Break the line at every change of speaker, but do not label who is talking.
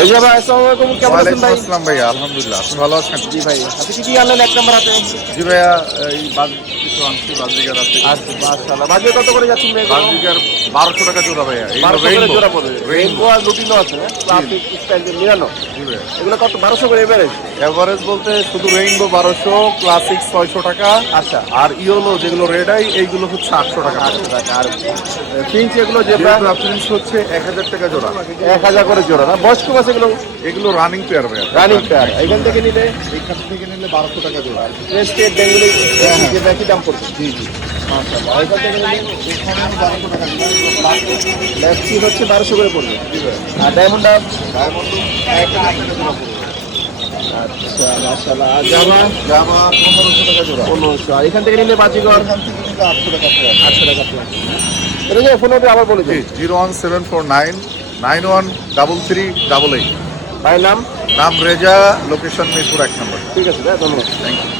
এই যে ভাই আসসালামু আলাইকুম কেমন আছেন ভাই?
আসসালাম ভাইয়া আলহামদুলিল্লাহ আপনি ভালো আছেন?
জি ভাই আপনি কি কি আনলেন এক নম্বর হাতে?
জি ভাইয়া এই বাজ কিছু আনছি বাজরিকার আছে
আচ্ছা মাশাআল্লাহ। বাজে কত করে যাচ্ছেন ভাই
বাজরিকার বারোশো টাকা জোড়া ভাইয়া এই
বারোশো জোড়া পড়বে রেইনবো আর লুটিনো আছে ট্রাফিক স্টাইল মিলানো
জি ভাইয়া।
এগুলো কত বারোশো করে এভারেজ
এভারেজ বলতে শুধু রেইনবো বারোশো ক্লাসিক ছয়শো টাকা।
আচ্ছা।
আর ইয়োলো যেগুলো রেড আই এইগুলো হচ্ছে আটশো টাকা।
আটশো টাকা আর ফিঞ্চ এগুলো
প্রিন্স হচ্ছে এক হাজার টাকা জোড়া।
এক হাজার করে জোড়া না? বয়স্ক এগুলো
এগুলো রানিং পেয়ার ভাইয়া
রানিং পেয়ার এখান থেকে নিলে
এখান থেকে নিলে বারোশো টাকা জোড়া
স্টেট বেঙ্গলি কি দাম পড়ছে।
জি জি।
হচ্ছে বারোশো করে পড়বে। আর ডায়মন্ড। আচ্ছা মাশাআল্লাহ। আর জামা?
জামা পনেরোশো টাকা জোড়া।
পনেরোশো। আর এখান থেকে নিলে বাজিগর?
এখান থেকে নিলে আটশো টাকা
আটশো টাকা প্লাস। এটা যে ফোন আবার বলে
জি zero one seven four nine nine one double three double eight.
ভাইয়ের নাম?
নাম রেজা লোকেশন মিরপুর এক নম্বর।
ঠিক আছে ধন্যবাদ।
Thank you